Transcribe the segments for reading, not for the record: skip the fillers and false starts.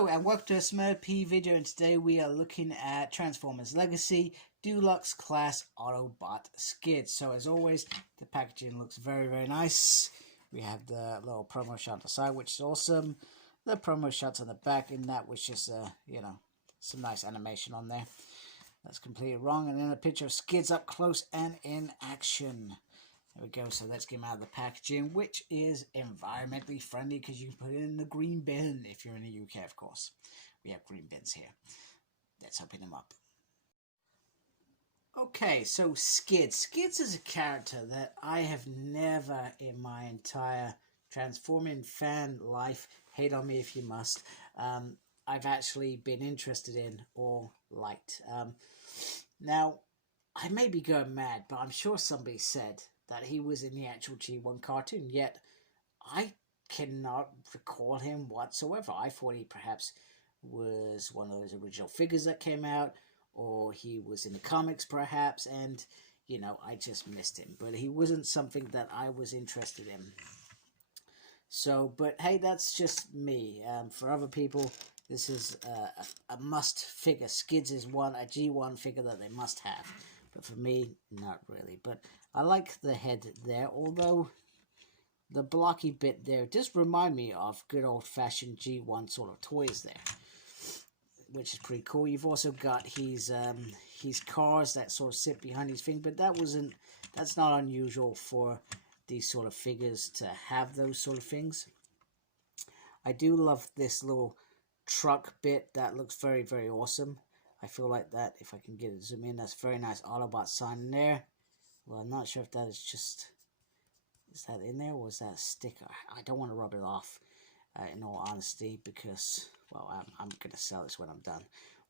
Hello and welcome to a Smurp video, and today we are looking at Transformers Legacy Deluxe Class Autobot Skids. So as always, the packaging looks very nice. We have the little promo shot on the side, which is awesome. The promo shots on the back, and that was just some nice animation on there. That's completely wrong. And then a picture of Skids up close and in action. There we go. So let's get him out of the packaging, which is environmentally friendly because you can put it in the green bin if you're in the UK, of course. We have green bins here. Let's open them up. Okay, so Skids. Skids is a character that I have never in my entire Transforming fan life, hate on me if you must, I've actually been interested in or liked. Now, I may be going mad, but I'm sure somebody said that he was in the actual G1 cartoon, yet I cannot recall him whatsoever. I thought he perhaps was one of those original figures that came out, or he was in the comics perhaps, and, you know, I just missed him. But he wasn't something that I was interested in. So, but hey, that's just me. For other people, this is a must figure. Skids is a G1 figure that they must have. But for me, not really. But I like the head there, although the blocky bit there does remind me of good old-fashioned G1 sort of toys there, which is pretty cool. You've also got his cars that sort of sit behind his thing, but that's not unusual for these sort of figures to have those sort of things. I do love this little truck bit. That looks very awesome. I feel like that, if I can get it zoom in, that's a very nice Autobot sign in there. Well, I'm not sure if that is just, is that in there or is that a sticker? I don't want to rub it off, in all honesty, because, well, I'm going to sell this when I'm done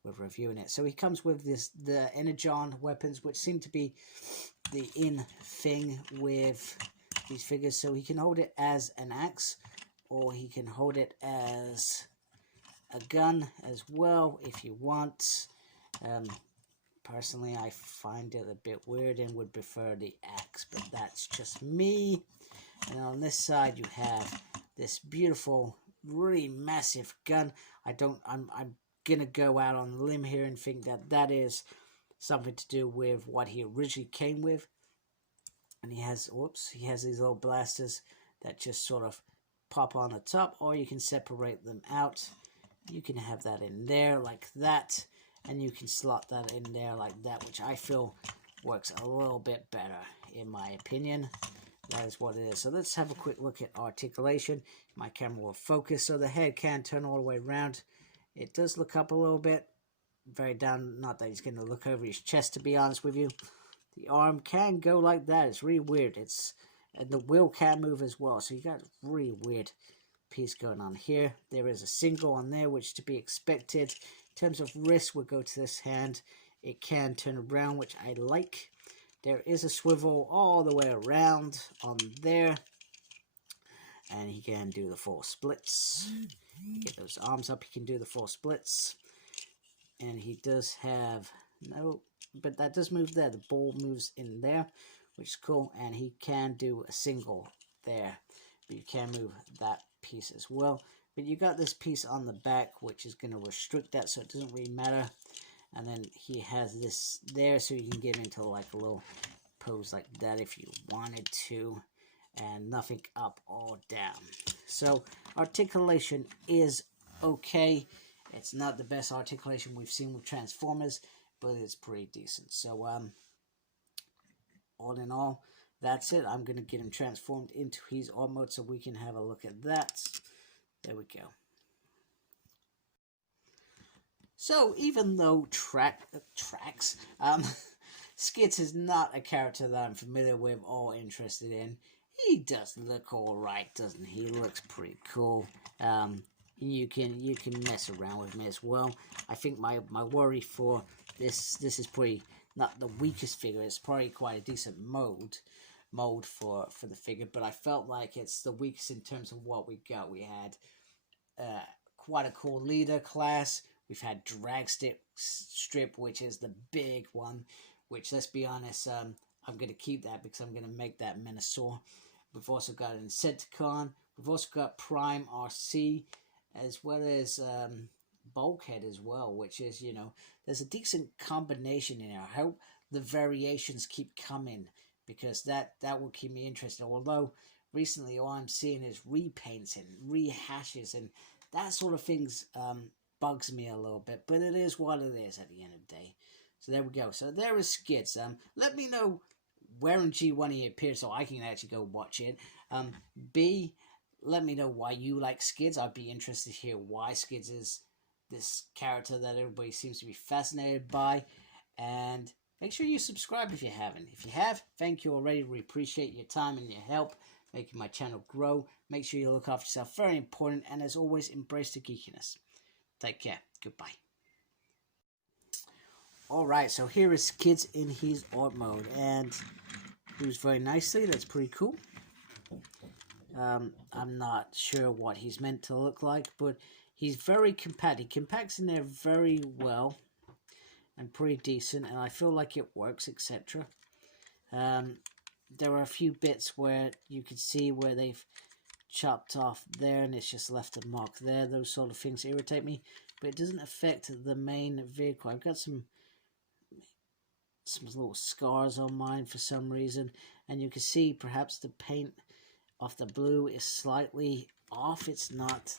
with reviewing it. So he comes with the Energon weapons, which seem to be the in thing with these figures. So he can hold it as an axe, or he can hold it as a gun as well if you want. Personally, I find it a bit weird and would prefer the axe, but that's just me. And on this side, you have this beautiful, really massive gun. I'm gonna go out on a limb here and think that that is something to do with what he originally came with. And he has these little blasters that just sort of pop on the top, or you can separate them out. You can have that in there like that, and you can slot that in there like that, which I feel works a little bit better in my opinion. That is what it is. So let's have a quick look at articulation. My camera will focus, so the head can turn all the way around. It does look up a little bit, very down. Not that he's going to look over his chest, to be honest with you. The arm can go like that. It's really weird. And the wheel can move as well, so you got a really weird piece going on here. There is a single on there, which to be expected. In terms of wrist, we'll go to this hand. It can turn around, which I like. There is a swivel all the way around on there, and he can do the 4 splits. Get those arms up, he can do the 4 splits. And he does have but that does move there. The ball moves in there, which is cool. And he can do a single there, but you can move that piece as well. But you got this piece on the back, which is going to restrict that, so it doesn't really matter. And then he has this there, so you can get into like a little pose like that if you wanted to, and nothing up or down. So articulation is okay. It's not the best articulation we've seen with Transformers, but it's pretty decent. So all in all, that's it. I'm going to get him transformed into his art mode so we can have a look at that. There we go. So even though Skids is not a character that I'm familiar with or interested in, he does look alright, doesn't he? He looks pretty cool. You can mess around with me as well. I think my worry for this is probably not the weakest figure. It's probably quite a decent mold for the figure, but I felt like it's the weakest in terms of what we got. We had quite a cool leader class. We've had drag strip, which is the big one, which, let's be honest, I'm going to keep that because I'm going to make that Minosaur. We've also got an Insecticon. We've also got Prime RC, as well as bulkhead as well, which is, you know, there's a decent combination in there. I hope the variations keep coming, because that will keep me interested. Although recently all I'm seeing is repaints and rehashes, and that sort of things bugs me a little bit, but it is what it is at the end of the day. So there we go. So there is Skids. Let me know where in G1 he appears so I can actually go watch it. B, let me know why you like Skids. I'd be interested to hear why Skids is this character that everybody seems to be fascinated by. And make sure you subscribe if you haven't. If you have, thank you already. We appreciate your time and your help making my channel grow. Make sure you look after yourself. Very important. And as always, embrace the geekiness. Take care. Goodbye. Alright, so here is Skids in his art mode. And moves very nicely. That's pretty cool. I'm not sure what he's meant to look like, but he's very compact. He compacts in there very well and pretty decent, and I feel like it works, etc. There are a few bits where you can see where they've chopped off there and it's just left a mark there. Those sort of things irritate me, but it doesn't affect the main vehicle. I've got some little scars on mine for some reason, and you can see perhaps the paint of the blue is slightly off. It's not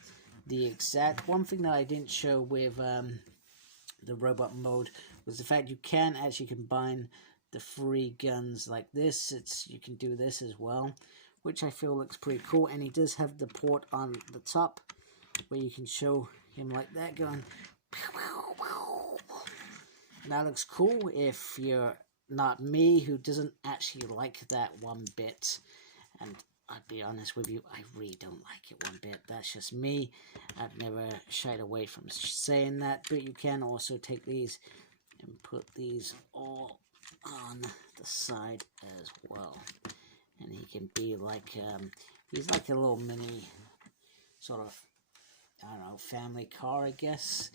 the exact. One thing that I didn't show with the robot mode was the fact you can actually combine the three guns like this. You can do this as well, which I feel looks pretty cool. And he does have the port on the top where you can show him like that going. And that looks cool if you're not me, who doesn't actually like that one bit. And I'll be honest with you, I really don't like it one bit. That's just me. I've never shied away from saying that. But you can also take these and put these all on the side as well. And he can be like, he's like a little mini sort of, I don't know, family car, I guess.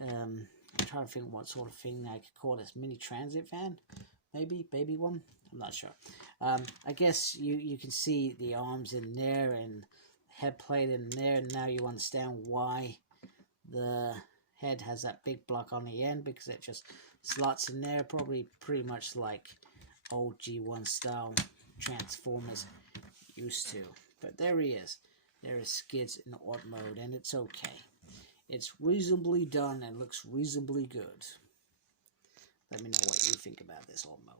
I'm trying to think what sort of thing I could call this. Mini transit van? Maybe? Baby one? I'm not sure. I guess you can see the arms in there and head plate in there. Now you understand why the head has that big block on the end, because it just slots in there. Probably pretty much like old G1 style Transformers used to. But there he is. There is Skids in art mode, and it's okay. It's reasonably done and looks reasonably good. Let me know what you think about this art mode.